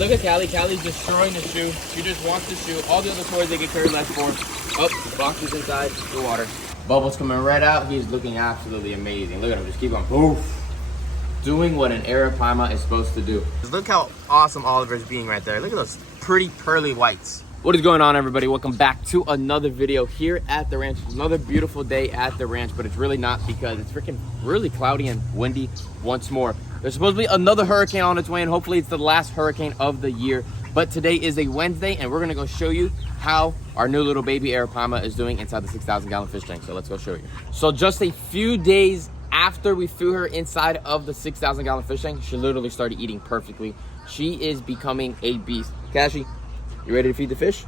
Look at Callie. Callie's destroying the shoe. She just wants the shoe. All the other toys they get carried less for. Oh, boxes inside the water. Bubbles coming right out. He's looking absolutely amazing. Look at him. Just keep on poof. Doing what an Arapaima is supposed to do. Look how awesome Oliver's being right there. Look at those pretty pearly whites. What is going on, everybody? Welcome back to another video here at the ranch. Another beautiful day at the ranch, but it's really not because it's freaking really cloudy and windy once more. There's supposed to be another hurricane on its way, and hopefully it's the last hurricane of the year. But today is a Wednesday, and we're gonna go show you how our new little baby Arapaima is doing inside the 6,000-gallon fish tank. So let's go show you. So just a few days after we threw her inside of the 6,000-gallon fish tank, she literally started eating perfectly. She is becoming a beast. Cashy, you ready to feed the fish?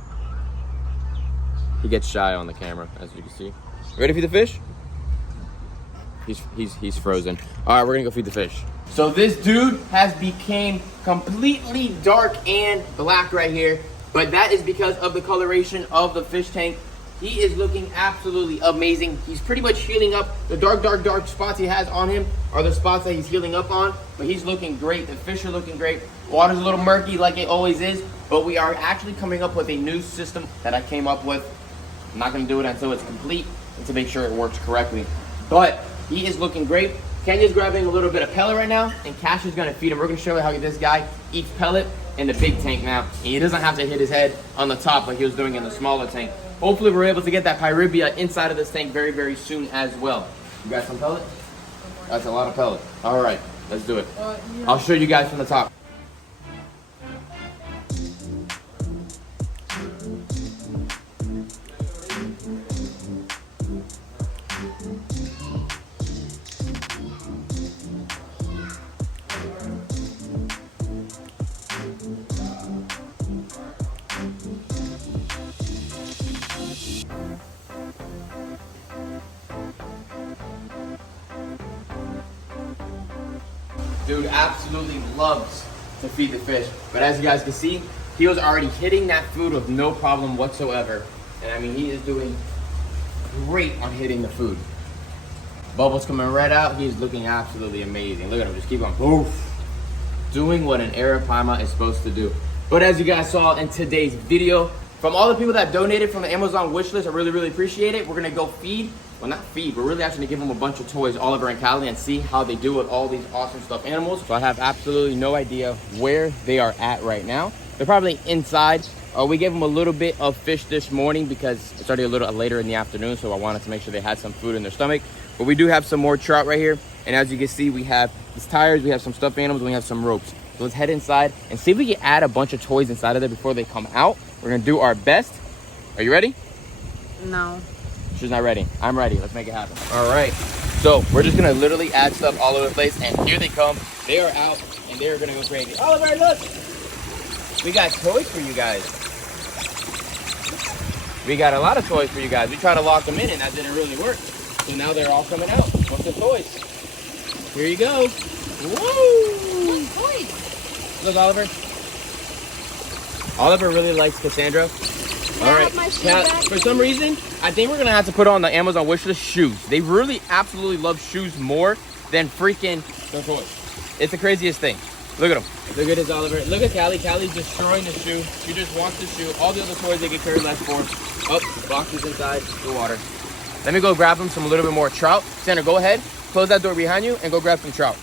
He gets shy on the camera, as you can see. You ready to feed the fish? He's frozen. All right, we're gonna go feed the fish. So this dude has became completely dark and black right here, but that is because of the coloration of the fish tank. He is looking absolutely amazing. He's pretty much healing up. The dark spots he has on him are the spots that he's healing up on, but he's looking great. The fish are looking great. Water's a little murky like it always is, but we are actually coming up with a new system that I came up with. I'm not gonna do it until it's complete and to make sure it works correctly. But he is looking great. Kenya's grabbing a little bit of pellet right now, and Cash is gonna feed him. We're gonna show you how this guy eats pellet in the big tank now. And he doesn't have to hit his head on the top like he was doing in the smaller tank. Hopefully we're able to get that pyrrhia inside of this tank very, very soon as well. You got some pellet? That's a lot of pellet. All right, let's do it. I'll show you guys from the top. Dude absolutely loves to feed the fish, but as you guys can see, he was already hitting that food with no problem whatsoever. And I mean, he is doing great on hitting the food. Bubbles coming right out. He's looking absolutely amazing. Look at him, just keep on poof. Doing what an Arapaima is supposed to do. But as you guys saw in today's video, from all the people that donated from the Amazon wish list, I really appreciate it. We're gonna go feed, well not feed, we're really actually gonna give them a bunch of toys, Oliver and Callie, and see how they do with all these awesome stuffed animals. So I have absolutely no idea where they are at right now. They're probably inside. We gave them a little bit of fish this morning because it's already a little later in the afternoon, so I wanted to make sure they had some food in their stomach. But we do have some more trout right here. And as you can see, we have these tires, we have some stuffed animals, and we have some ropes. So let's head inside and see if we can add a bunch of toys inside of there before they come out. We're gonna do our best. Are you ready? No. She's not ready. I'm ready. Let's make it happen. All right. So we're just gonna literally add stuff all over the place, and here they come. They are out, and they are gonna go crazy. Oliver, look! We got toys for you guys. We got a lot of toys for you guys. We tried to lock them in, and that didn't really work. So now they're all coming out. What's the toys? Here you go. Woo! What toys? Look, Oliver. Oliver really likes Cassandra. All right. Now, for some reason, I think we're gonna have to put on the Amazon wishlist shoes. They really absolutely love shoes more than freaking the toys. It's the craziest thing. Look at them. Look at this, Oliver. Look at Callie. Callie's destroying the shoe. She just wants the shoe. All the other toys they get carried less for. Oh, boxes inside the water. Let me go grab them some a little bit more trout. Sandra, go ahead. Close that door behind you and go grab some trout.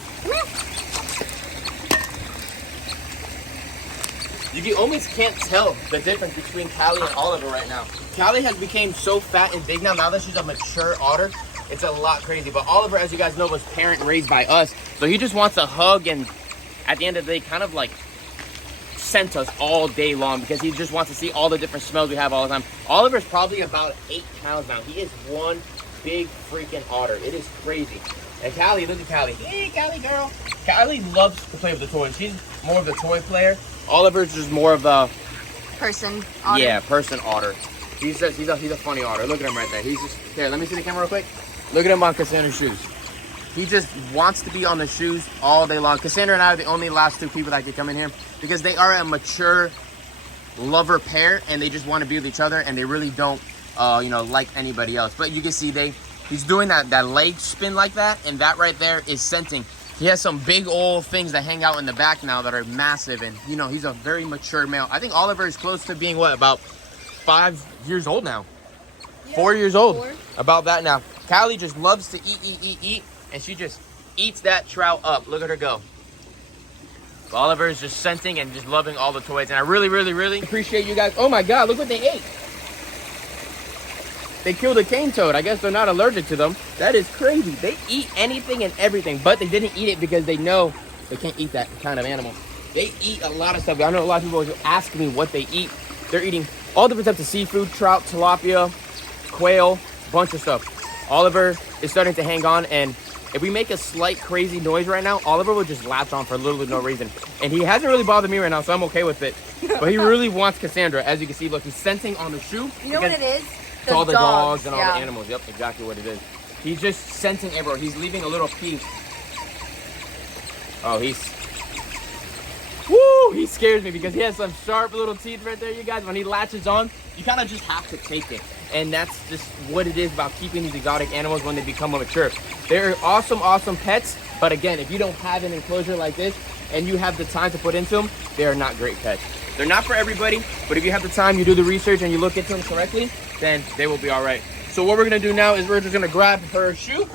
You almost can't tell the difference between Callie and Oliver right now. Callie has become so fat and big now that she's a mature otter. It's a lot crazy. But Oliver, as you guys know, was parent raised by us. So he just wants a hug, and at the end of the day, kind of like scent us all day long because he just wants to see all the different smells we have all the time. Oliver's probably about 8 pounds now. He is one big freaking otter. It is crazy. And Callie, look at Callie. Hey, Callie girl. Callie loves to play with the toys. She's more of the toy player. Oliver's just more of the person otter. Yeah, person otter. He's a funny otter. Look at him right there. He's just here. Let me see the camera real quick. Look at him on Cassandra's shoes. He just wants to be on the shoes all day long. Cassandra and I are the only last 2 people that can come in here because they are a mature lover pair and they just want to be with each other and they really don't, like anybody else. But you can see he's doing that leg spin like that, and that right there is scenting. He has some big old things that hang out in the back now that are massive, and you know, he's a very mature male. I think Oliver is close to being what, about 5 years old now? Yeah, 4 years old. 4. About that now. Callie just loves to eat, and she just eats that trout up. Look at her go. Oliver is just scenting and just loving all the toys, and I really, really, really appreciate you guys. Oh my God, look what they ate. They killed a cane toad. I guess they're not allergic to them. That is crazy. They eat anything and everything, but they didn't eat it because they know they can't eat that kind of animal. They eat a lot of stuff. I know a lot of people always ask me what they eat. They're eating all different types of seafood, trout, tilapia, quail, bunch of stuff. Oliver is starting to hang on, and if we make a slight crazy noise right now, Oliver will just latch on for literally no reason. And he hasn't really bothered me right now, so I'm okay with it. But he really wants Cassandra. As you can see, look, he's sensing on the shoe. You know what it is? It's all the dogs and all the animals. Yep, exactly what it is. He's just sensing everywhere. He's leaving a little piece. Oh, he scares me because he has some sharp little teeth right there, you guys. When he latches on, you kind of just have to take it. And that's just what it is about keeping these exotic animals when they become mature. They're awesome, awesome pets. But again, if you don't have an enclosure like this and you have the time to put into them, they are not great pets. They're not for everybody, but if you have the time, you do the research, and you look into them correctly, then they will be all right. So what we're gonna do now is we're just gonna grab her shoe,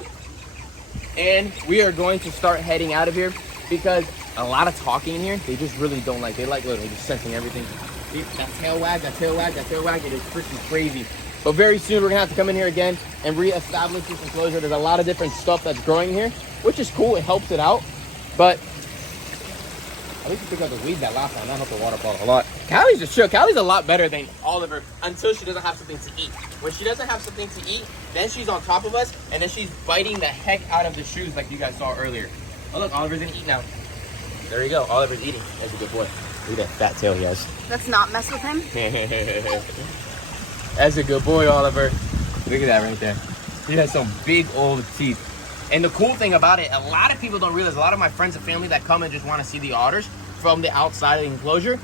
and we are going to start heading out of here because a lot of talking in here, they just really don't like. They like literally just sensing everything. See, that tail wag, that tail wag, that tail wag, it is freaking crazy. But very soon we're gonna have to come in here again and reestablish this enclosure. There's a lot of different stuff that's growing here, which is cool, it helps it out. But at least we picked up the weed that last time. That helped the waterfall a lot. Callie's just chill. Callie's a lot better than Oliver until she doesn't have something to eat. When she doesn't have something to eat, then she's on top of us, and then she's biting the heck out of the shoes like you guys saw earlier. Oh look, Oliver's gonna eat now. There you go, Oliver's eating. That's a good boy. Look at that fat tail he has. Let's not mess with him. That's a good boy, Oliver. Look at that right there. He has some big old teeth. And the cool thing about it, a lot of people don't realize, a lot of my friends and family that come and just want to see the otters from the outside of the enclosure,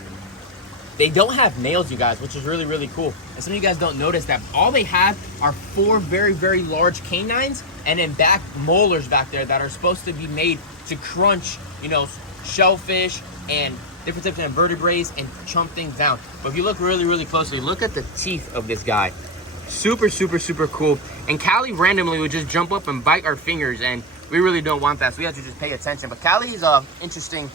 they don't have nails, you guys, which is really, really cool. And some of you guys don't notice that all they have are 4 very, very large canines and then back molars back there that are supposed to be made to crunch, you know, shellfish and different types of invertebrates and chomp things down. But if you look really, really closely, look at the teeth of this guy. Super, super, super cool. And Callie randomly would just jump up and bite our fingers, and we really don't want that, so we have to just pay attention. But Callie's interesting.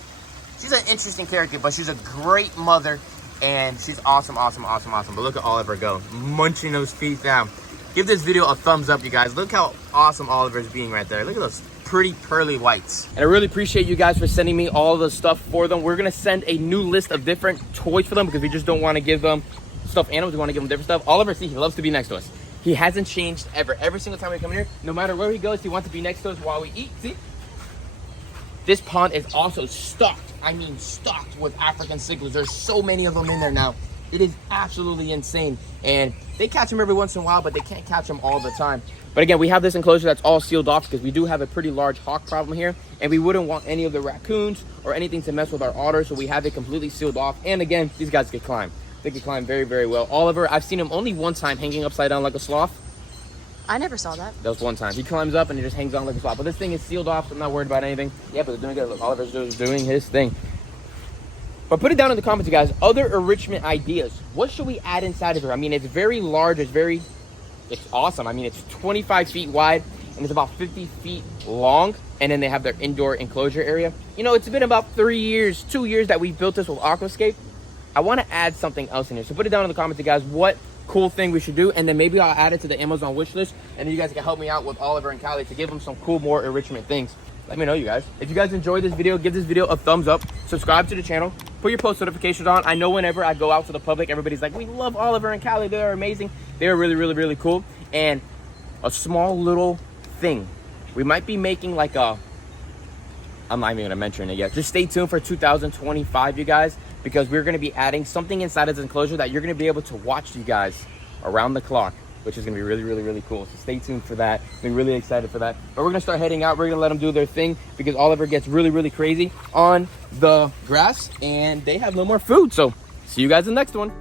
She's an interesting character, but she's a great mother, and she's awesome, awesome, awesome, awesome. But look at Oliver go, munching those teeth down. Give this video a thumbs up, you guys. Look how awesome Oliver is being right there. Look at those pretty pearly whites. And I really appreciate you guys for sending me all the stuff for them. We're gonna send a new list of different toys for them because we just don't want to give them stuffed animals. We want to give them different stuff. Oliver, see, he loves to be next to us. He hasn't changed ever. Every single time we come in here, no matter where he goes, he wants to be next to us while we eat. See? This pond is also stocked. I mean, stocked with African cichlids. There's so many of them in there now. It is absolutely insane. And they catch them every once in a while, but they can't catch them all the time. But again, we have this enclosure that's all sealed off because we do have a pretty large hawk problem here, and we wouldn't want any of the raccoons or anything to mess with our otters, so we have it completely sealed off. And again, these guys can climb. They can climb very, very well. Oliver, I've seen him only one time hanging upside down like a sloth. I never saw that. That was one time. He climbs up and he just hangs on like a sloth. But this thing is sealed off, so I'm not worried about anything. Yeah, but they're doing good. Look, Oliver's just doing his thing. But put it down in the comments, you guys. Other enrichment ideas. What should we add inside of here? I mean, it's very large. It's awesome. I mean, it's 25 feet wide and it's about 50 feet long. And then they have their indoor enclosure area. You know, it's been about 2 years that we built this with Aquascape. I want to add something else in here. So put it down in the comments, you guys, what cool thing we should do. And then maybe I'll add it to the Amazon wish list. And then you guys can help me out with Oliver and Callie to give them some cool, more enrichment things. Let me know, you guys. If you guys enjoyed this video, give this video a thumbs up. Subscribe to the channel. Put your post notifications on. I know whenever I go out to the public, everybody's like, we love Oliver and Callie. They're amazing. They're really, really, really cool. And a small little thing. We might be making like a... I'm not even going to mention it yet. Just stay tuned for 2025, you guys, because we're going to be adding something inside of this enclosure that you're going to be able to watch, you guys, around the clock, which is going to be really, really, really cool. So stay tuned for that. I'm really excited for that. But we're going to start heading out. We're going to let them do their thing because Oliver gets really, really crazy on the grass and they have no more food. So see you guys in the next one.